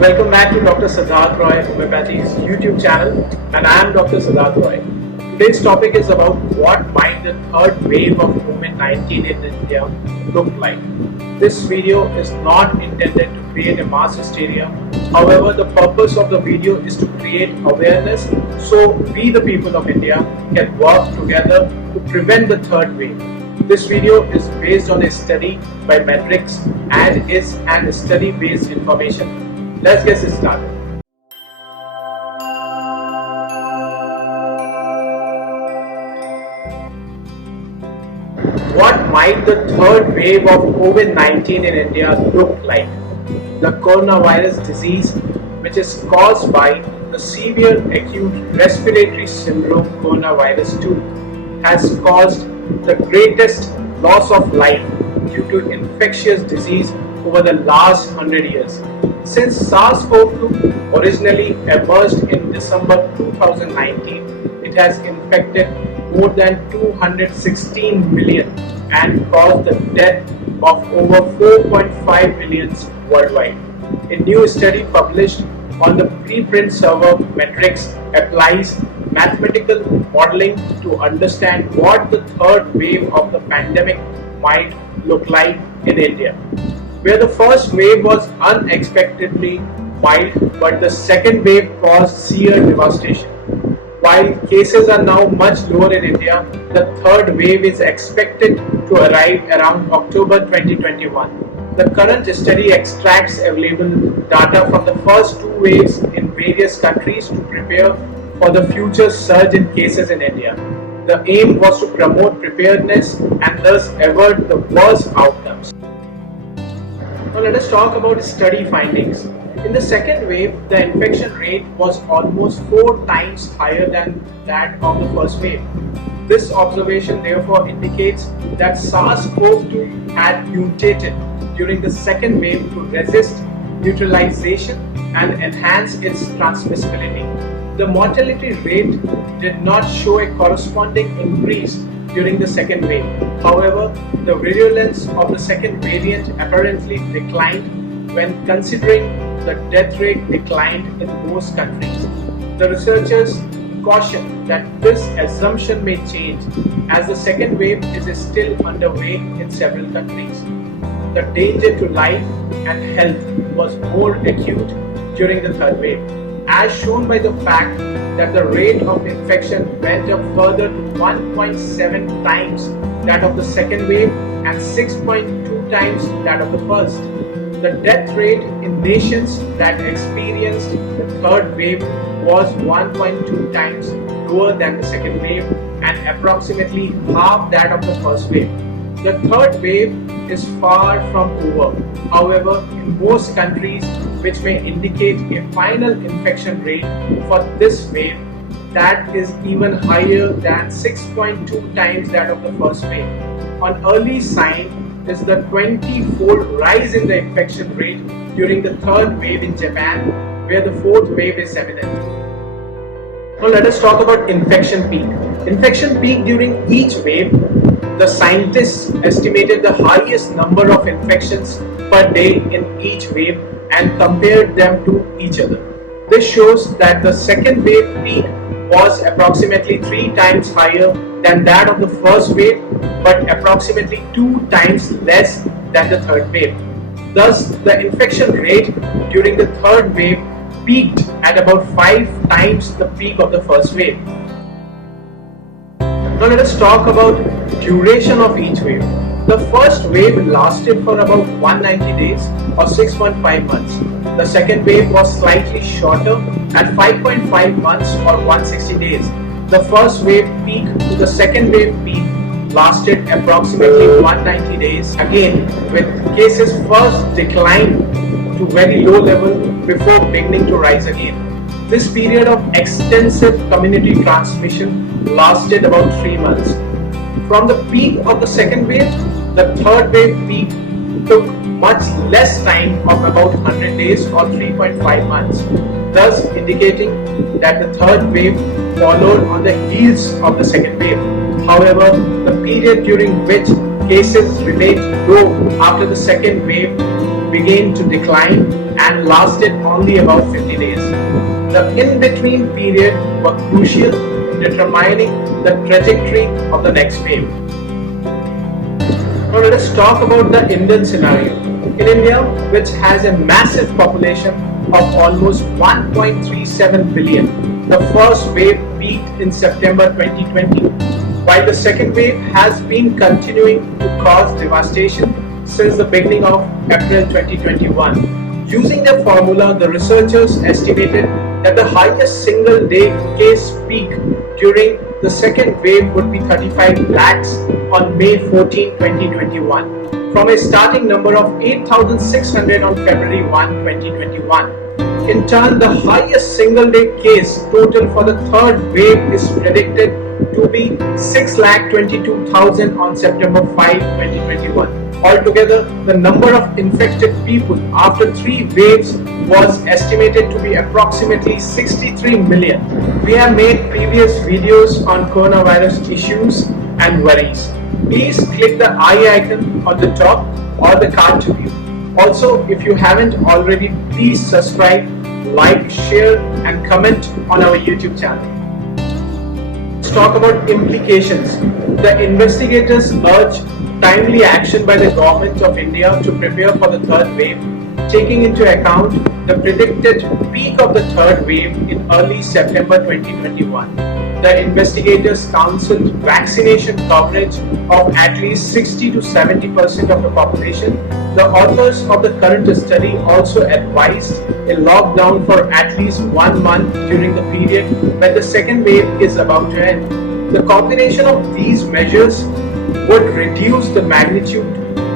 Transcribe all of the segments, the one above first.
Welcome back to Dr. Siddharth Roy Homeopathy's YouTube channel, and I am Dr. Siddharth Roy. Today's topic is about what might the third wave of COVID-19 in India look like. This video is not intended to create a mass hysteria. However, the purpose of the video is to create awareness so we, the people of India, can work together to prevent the third wave. This video is based on a study by medRxiv and is an study-based information. Let's get started. What might the third wave of COVID-19 in India look like? The coronavirus disease, which is caused by the severe acute respiratory syndrome coronavirus 2, has caused the greatest loss of life due to infectious disease over the last 100 years. Since SARS-CoV-2 originally emerged in December 2019, it has infected more than 216 million and caused the death of over 4.5 million worldwide. A new study published on the preprint server medRxiv applies mathematical modeling to understand what the third wave of the pandemic might look like in India. Where the first wave was unexpectedly mild, but the second wave caused severe devastation. While cases are now much lower in India, the third wave is expected to arrive around October 2021. The current study extracts available data from the first two waves in various countries to prepare for the future surge in cases in India. The aim was to promote preparedness and thus avert the worst outcomes. Now let us talk about study findings. In the second wave, the infection rate was almost 4 times higher than that of the first wave. This observation therefore indicates that SARS-CoV-2 had mutated during the second wave to resist neutralization and enhance its transmissibility. The mortality rate did not show a corresponding increase during the second wave. However, the virulence of the second variant apparently declined when considering the death rate declined in most countries. The researchers caution that this assumption may change as the second wave is still underway in several countries. The danger to life and health was more acute during the third wave, as shown by the fact that the rate of infection went up further to 1.7 times that of the second wave and 6.2 times that of the first. The death rate in nations that experienced the third wave was 1.2 times lower than the second wave and approximately half that of the first wave. The third wave is far from over. However, in most countries, which may indicate a final infection rate for this wave that is even higher than 6.2 times that of the first wave. An early sign is the 20-fold rise in the infection rate during the third wave in Japan, where the fourth wave is evident. Now let us talk about infection peak. Infection peak during each wave. The scientists estimated the highest number of infections per day in each wave and compared them to each other. This shows that the second wave peak was approximately 3 times higher than that of the first wave, but approximately 2 times less than the third wave. Thus, the infection rate during the third wave peaked at about 5 times the peak of the first wave. Now let us talk about duration of each wave. The first wave lasted for about 190 days or 6.5 months. The second wave was slightly shorter at 5.5 months or 160 days. The first wave peak to the second wave peak lasted approximately 190 days, again with cases first declined to very low level before beginning to rise again. This period of extensive community transmission lasted about 3 months. From the peak of the second wave, the third wave peak took much less time of about 100 days or 3.5 months, thus indicating that the third wave followed on the heels of the second wave. However, the period during which cases remained low after the second wave began to decline and lasted only about 50 days. The in-between period were crucial in determining the trajectory of the next wave. Now let us talk about the Indian scenario. In India, which has a massive population of almost 1.37 billion, the first wave peaked in September 2020, while the second wave has been continuing to cause devastation since the beginning of April 2021. Using the formula, the researchers estimated that the highest single day case peak during the second wave would be 35 lakhs on May 14, 2021, from a starting number of 8,600 on February 1, 2021. In turn, the highest single day case total for the third wave is predicted to be 6,22,000 on September 5, 2021. Altogether, the number of infected people after 3 waves was estimated to be approximately 63 million. We have made previous videos on coronavirus issues and worries. Please click the eye icon on the top or the card to view. Also, if you haven't already, please subscribe, like, share and comment on our YouTube channel. Let's talk about implications. The investigators urge timely action by the government of India to prepare for the third wave, taking into account the predicted peak of the third wave in early September 2021. The investigators counseled vaccination coverage of at least 60 to 70% of the population. The authors of the current study also advised a lockdown for at least 1 month during the period when the second wave is about to end. The combination of these measures would reduce the magnitude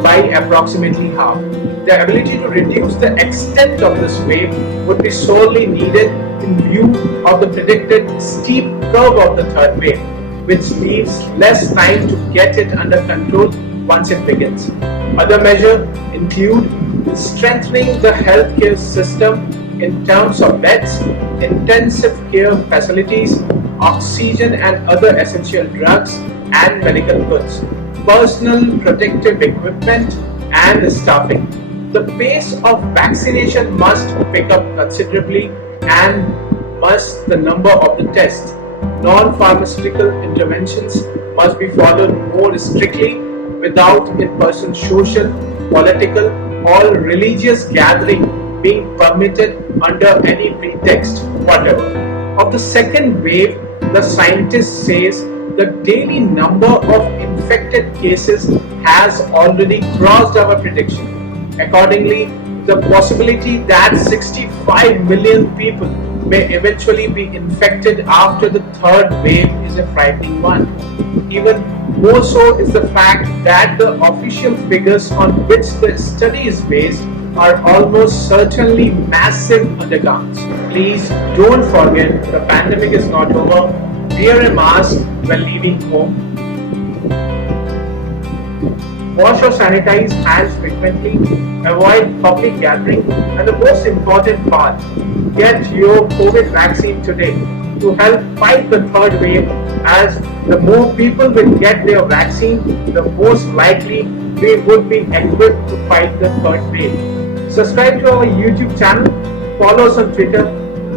by approximately half. The ability to reduce the extent of this wave would be sorely needed in view of the predicted steep curve of the third wave, which leaves less time to get it under control once it begins. Other measures include strengthening the healthcare system in terms of beds, intensive care facilities, oxygen and other essential drugs and medical goods, personal protective equipment and staffing. The pace of vaccination must pick up considerably, and must the number of the tests. Non-pharmaceutical interventions must be followed more strictly without in-person social, political or religious gathering being permitted under any pretext whatever. Of the second wave, the scientist says the daily number of infected cases has already crossed our prediction. Accordingly, the possibility that 65 million people may eventually be infected after the third wave is a frightening one. Even more so is the fact that the official figures on which the study is based are almost certainly massive undercounts. Please don't forget, the pandemic is not over. Wear a mask when leaving home. Wash or sanitize hands frequently. Avoid public gathering. And the most important part, get your COVID vaccine today to help fight the third wave, as the more people will get their vaccine, the most likely we would be equipped to fight the third wave. Subscribe to our YouTube channel, follow us on Twitter,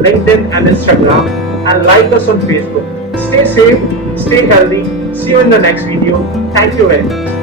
LinkedIn and Instagram, and like us on Facebook. Stay safe, stay healthy. See you in the next video. Thank you very much.